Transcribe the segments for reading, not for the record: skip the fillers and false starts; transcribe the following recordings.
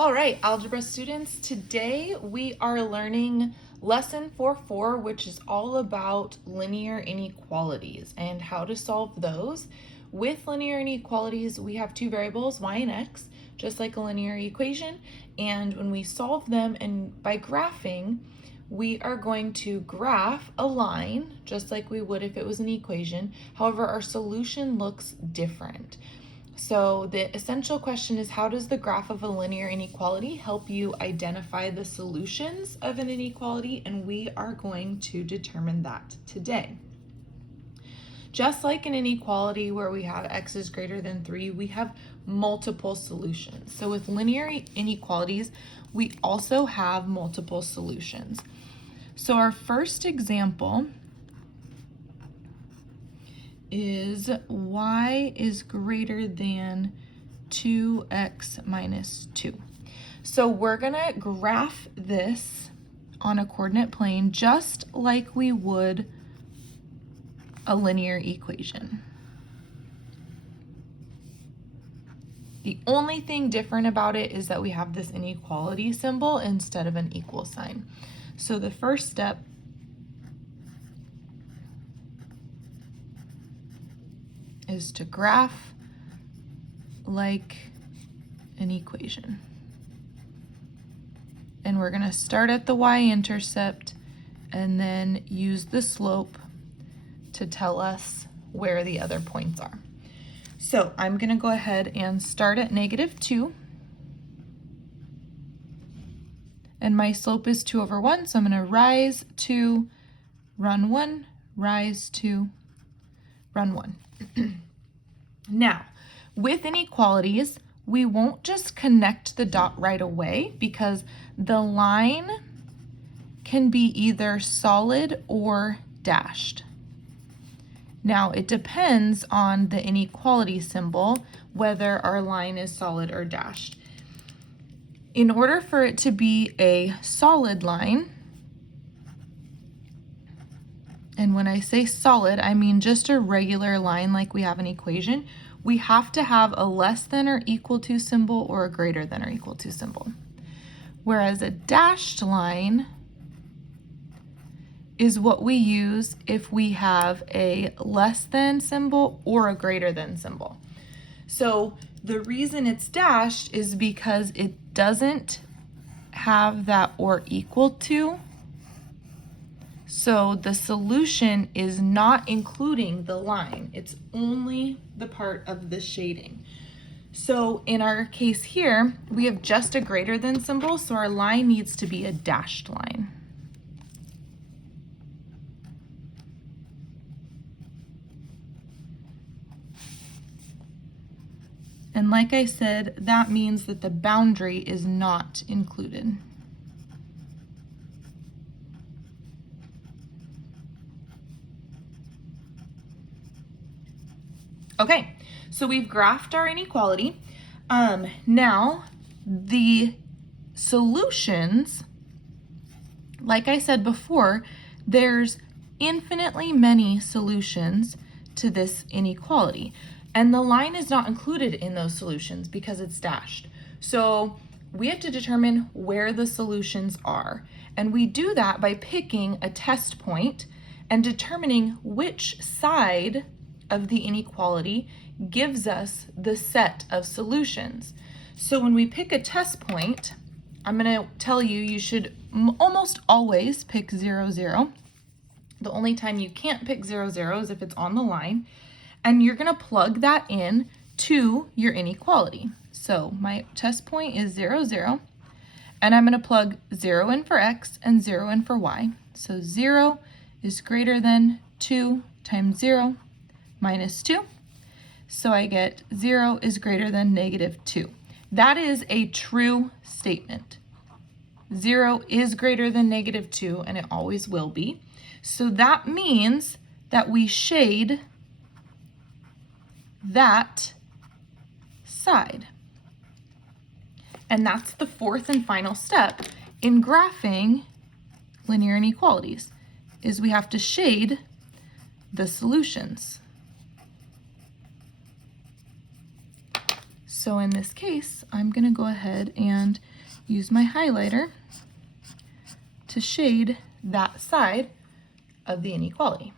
All right, algebra students, today we are learning lesson 4.4, which is all about linear inequalities and how to solve those. With linear inequalities, we have two variables, y and x, just like a linear equation. And when we solve them and by graphing, we are going to graph a line just like we would if it was an equation. However, our solution looks different. So the essential question is, how does the graph of a linear inequality help you identify the solutions of an inequality? And we are going to determine that today. Just like an inequality where we have x is greater than 3, we have multiple solutions. So with linear inequalities, we also have multiple solutions. So our first example is y is greater than 2x minus 2. So we're gonna graph this on a coordinate plane just like we would a linear equation. The only thing different about it is that we have this inequality symbol instead of an equal sign. So the first step is to graph like an equation. And we're going to start at the y-intercept and then use the slope to tell us where the other points are. So I'm going to go ahead and start at -2. And my slope is 2/1, so I'm going to rise 2, run 1, rise 2, run 1. Now, with inequalities, we won't just connect the dot right away because the line can be either solid or dashed. Now, it depends on the inequality symbol whether our line is solid or dashed. In order for it to be a solid line, and when I say solid, I mean just a regular line like we have an equation, we have to have a less than or equal to symbol or a greater than or equal to symbol. Whereas a dashed line is what we use if we have a less than symbol or a greater than symbol. So the reason it's dashed is because it doesn't have that or equal to. So the solution is not including the line. It's only the part of the shading. So in our case here, we have just a greater than symbol, so our line needs to be a dashed line. And like I said, that means that the boundary is not included. Okay, so we've graphed our inequality. Now, the solutions, like I said before, there's infinitely many solutions to this inequality. And the line is not included in those solutions because it's dashed. So we have to determine where the solutions are. And we do that by picking a test point and determining which side of the inequality gives us the set of solutions. So when we pick a test point, I'm going to tell you, you should almost always pick 0, 0. The only time you can't pick 0, 0 is if it's on the line. And you're going to plug that in to your inequality. So my test point is 0, 0. And I'm going to plug 0 in for x and 0 in for y. So 0 is greater than 2 times 0 minus 2. So I get 0 is greater than -2. That is a true statement. 0 is greater than -2, and it always will be. So that means that we shade that side. And that's the fourth and final step in graphing linear inequalities, is we have to shade the solutions. So in this case, I'm going to go ahead and use my highlighter to shade that side of the inequality.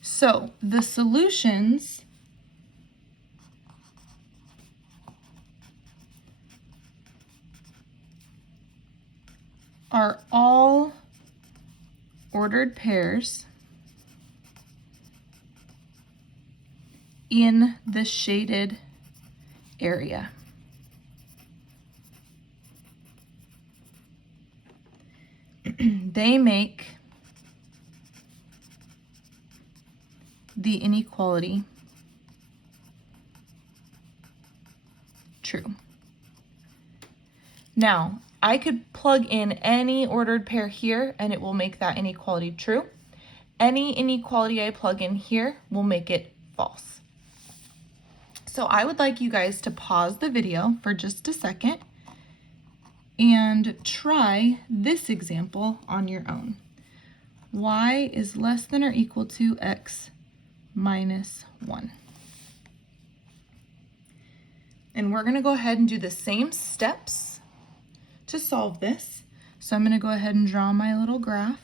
So the solutions are all ordered pairs in the shaded area. They make the inequality true. Now, I could plug in any ordered pair here and it will make that inequality true. Any inequality I plug in here will make it false. So I would like you guys to pause the video for just a second and try this example on your own. Y is less than or equal to x minus 1. And we're going to go ahead and do the same steps to solve this. So I'm going to go ahead and draw my little graph.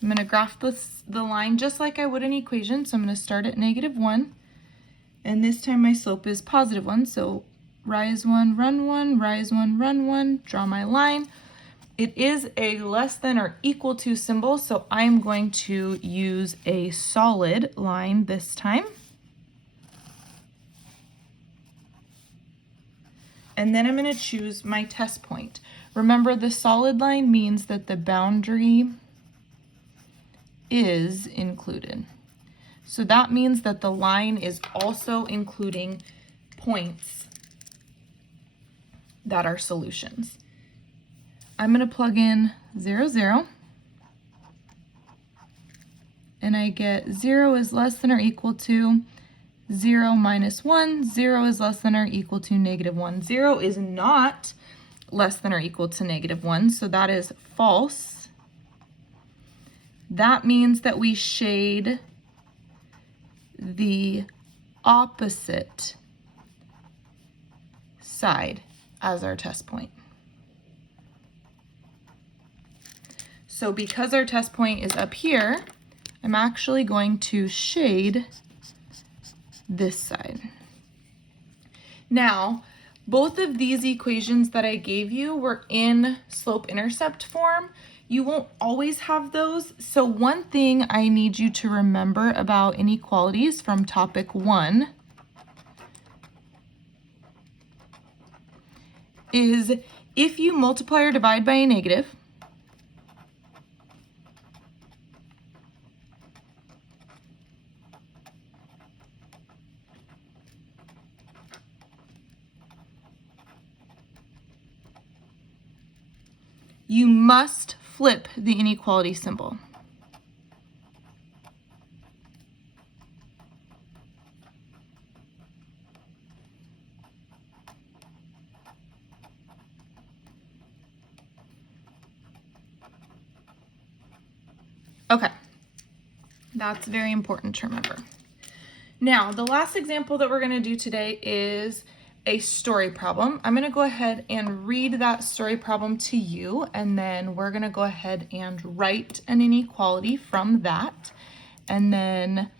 I'm going to graph the line just like I would an equation. So I'm going to start at -1. And this time my slope is +1. So rise 1, run 1, rise 1, run 1, draw my line. It is a less than or equal to symbol, so I'm going to use a solid line this time. And then I'm going to choose my test point. Remember, the solid line means that the boundary is included. So that means that the line is also including points that are solutions. I'm going to plug in 0, 0, and I get 0 is less than or equal to 0 minus 1. 0 is less than or equal to -1. 0 is not less than or equal to -1, so that is false. That means that we shade the opposite side as our test point. So because our test point is up here, I'm actually going to shade this side. Now, both of these equations that I gave you were in slope-intercept form. You won't always have those. So one thing I need you to remember about inequalities from topic 1 is if you multiply or divide by a negative, you must flip the inequality symbol. Okay, that's very important to remember. Now, the last example that we're going to do today is a story problem. I'm going to go ahead and read that story problem to you, and then we're going to go ahead and write an inequality from that, and then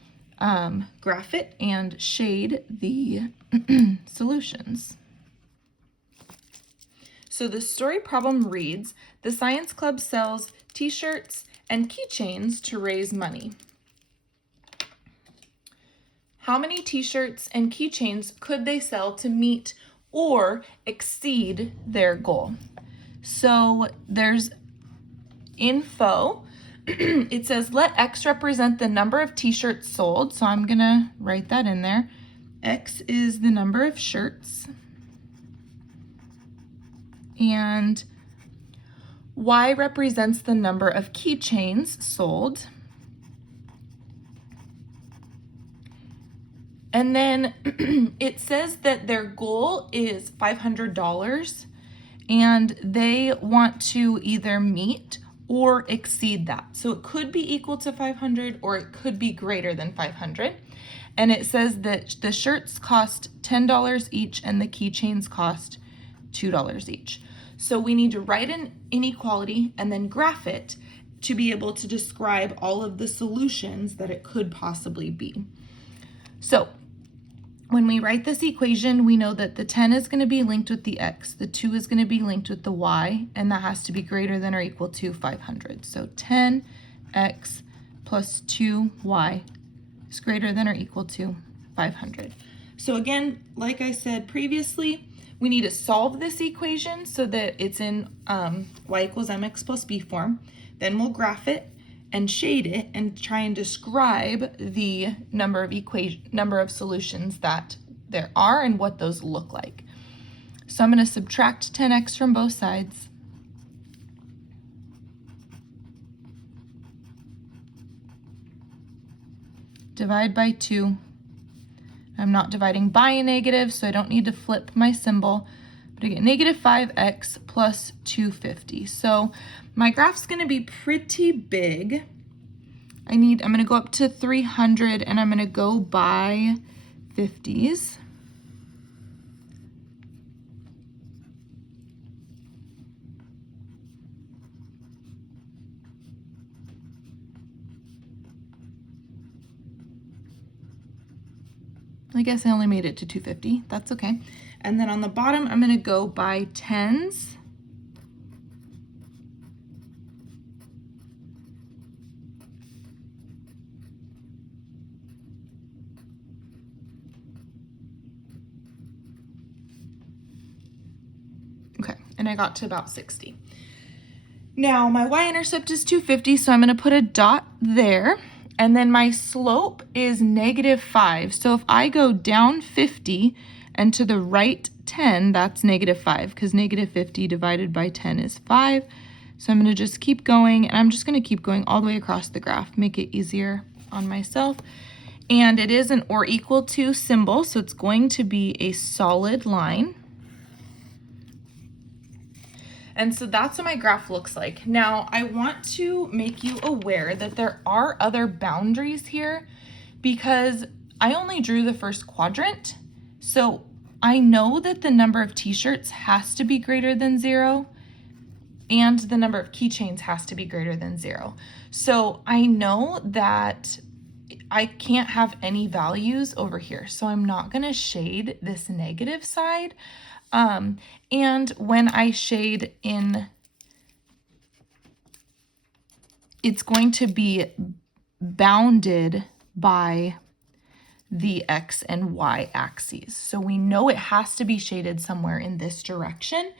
graph it and shade the solutions. So the story problem reads, the Science Club sells t-shirts and keychains to raise money. How many t-shirts and keychains could they sell to meet or exceed their goal? So there's info. It says, let X represent the number of t-shirts sold. So I'm going to write that in there. X is the number of shirts. And Y represents the number of keychains sold. And then it says that their goal is $500 and they want to either meet or exceed that. So it could be equal to 500 or it could be greater than 500. And it says that the shirts cost $10 each and the keychains cost $2 each. So we need to write an inequality and then graph it to be able to describe all of the solutions that it could possibly be. So when we write this equation, we know that the 10 is going to be linked with the x, the 2 is going to be linked with the y, and that has to be greater than or equal to 500. So 10x plus 2y is greater than or equal to 500. So again, like I said previously, we need to solve this equation so that it's in y equals mx plus b form. Then we'll graph it and shade it and try and describe the number of solutions that there are and what those look like. So I'm going to subtract 10x from both sides. Divide by 2. I'm not dividing by a negative, so I don't need to flip my symbol. But I get negative 5x plus 250. So my graph's going to be pretty big. I'm going to go up to 300 and I'm going to go by 50s. I guess I only made it to 250. That's okay. And then on the bottom, I'm going to go by 10s. Okay, and I got to about 60. Now my y-intercept is 250, so I'm going to put a dot there. And then my slope is negative 5. So if I go down 50 and to the right 10, that's negative 5, because negative 50 divided by 10 is 5. So I'm going to just keep going, and I'm just going to keep going all the way across the graph, make it easier on myself. And it is an or equal to symbol, so it's going to be a solid line. And so that's what my graph looks like. Now, I want to make you aware that there are other boundaries here because I only drew the first quadrant. So I know that the number of t-shirts has to be greater than 0 and the number of keychains has to be greater than 0. So I know that I can't have any values over here. So I'm not going to shade this negative side. And when I shade in, it's going to be bounded by the x and y axes. So we know it has to be shaded somewhere in this direction.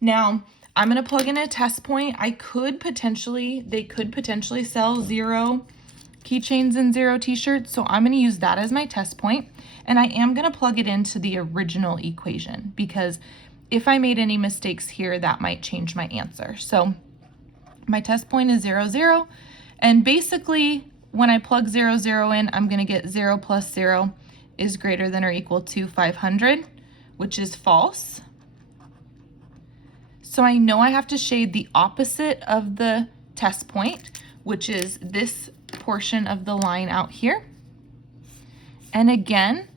Now, I'm going to plug in a test point. They could potentially sell 0 keychains and 0 t-shirts. So I'm going to use that as my test point. And I am going to plug it into the original equation because if I made any mistakes here, that might change my answer. So my test point is 0, 0. And basically, when I plug 0, 0 in, I'm going to get 0 plus 0 is greater than or equal to 500, which is false. So I know I have to shade the opposite of the test point, which is this portion of the line out here. And again,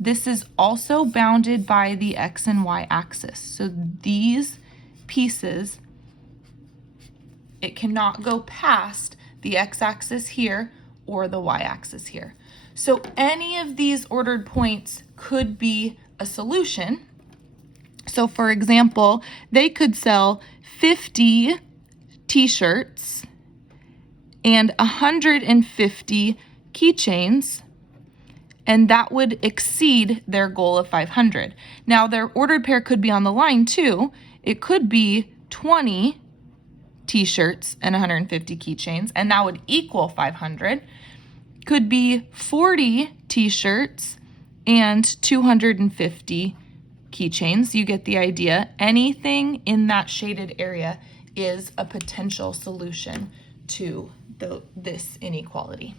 this is also bounded by the x and y axis. So these pieces, it cannot go past the x-axis here or the y-axis here. So any of these ordered points could be a solution. So for example, they could sell 50 t-shirts and 150 keychains, and that would exceed their goal of 500. Now their ordered pair could be on the line too. It could be 20 t-shirts and 150 keychains, and that would equal 500. Could be 40 t-shirts and 250 keychains. You get the idea. Anything in that shaded area is a potential solution to this inequality.